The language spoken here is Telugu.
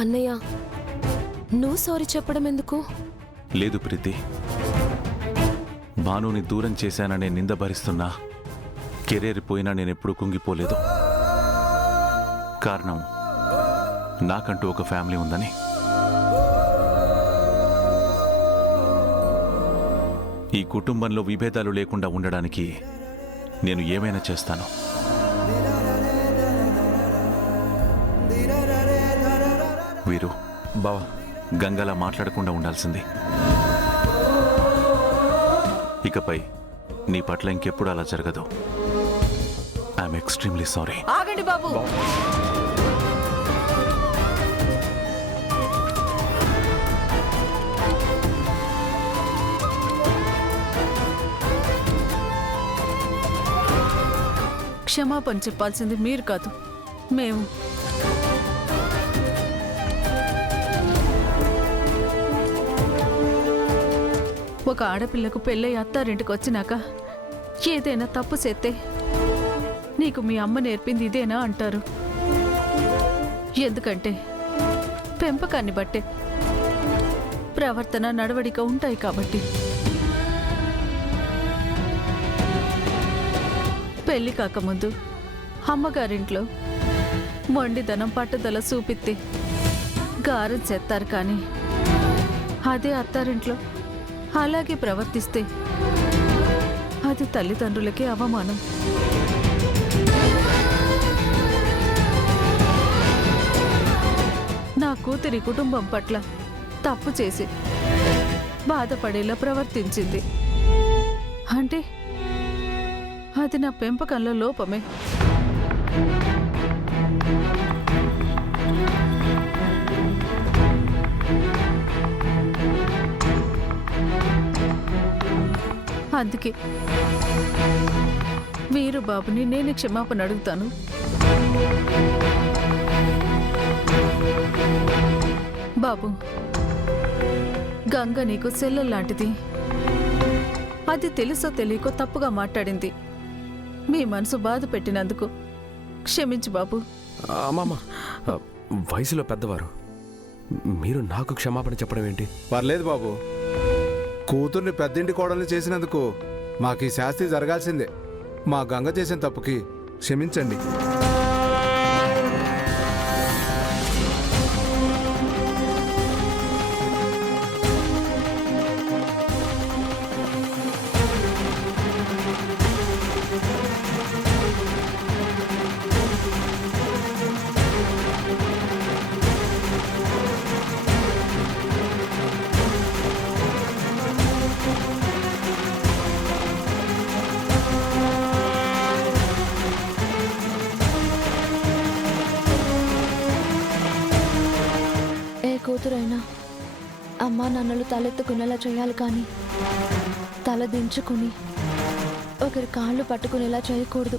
అన్నయ్య, నువ్వు సారీ చెప్పడం ఎందుకు? లేదు ప్రీతి, భానుని దూరం చేశాననే నింద భరిస్తున్నా కెరీర్ పోయినా నేనెప్పుడు కుంగిపోలేదు. కారణం నాకంటూ ఒక ఫ్యామిలీ ఉందని. ఈ కుటుంబంలో విభేదాలు లేకుండా ఉండడానికి నేను ఏమైనా చేస్తాను. వీరు బావా, గంగలా మాట్లాడకుండా ఉండాల్సింది. ఇకపై నీ పట్ల ఇంకెప్పుడు అలా జరగదు. I'm extremely sorry. ఆగండి బాబు. క్షమాపణ చెప్పాల్సింది మీరు కాదు, మేము. ఒక ఆడపిల్లకు పెళ్ళై అత్తారింటికి వచ్చినాక ఏదైనా తప్పు చేస్తే నీకు మీ అమ్మ నేర్పింది ఇదేనా అంటారు. ఎందుకంటే పెంపకాన్ని బట్టే ప్రవర్తన నడవడిక ఉంటాయి కాబట్టి. పెళ్లి కాకముందు అమ్మగారింట్లో మొండిదనం పట్టుదల చూపిస్తే గారం చేస్తారు, కానీ అదే అత్తారింట్లో అలాగే ప్రవర్తిస్తే అది తల్లిదండ్రులకే అవమానం. నా కూతురి కుటుంబం పట్ల తప్పు చేసి బాధపడేలా ప్రవర్తించింది అంటే అది నా పెంపకంలో లోపమే. అందుకే మీరు బాబుని నేను క్షమాపణ అడుగుతాను. బాబు, గంగ నీకు సెల్లెల్లాంటిది. అది తెలుసో తెలియకో తప్పుగా మాట్లాడింది. మీ మనసు బాధ పెట్టినందుకు క్షమించు బాబు. అమ్మమ్మ, వయసులో పెద్దవారు, మీరు నాకు క్షమాపణ చెప్పడం ఏంటి? పర్లేదు బాబు, కూతుర్ని పెద్దింటి కోడల్ని చేసినందుకు మాకు ఈ శాస్తి జరగాల్సిందే. మా గంగ చేసిన తప్పుకి క్షమించండి. కూతురైనా అమ్మా నాన్నలు తలెత్తుకునేలా చేయాలి, కానీ తల దించుకుని ఒకరి కాళ్ళు పట్టుకునేలా చేయకూడదు.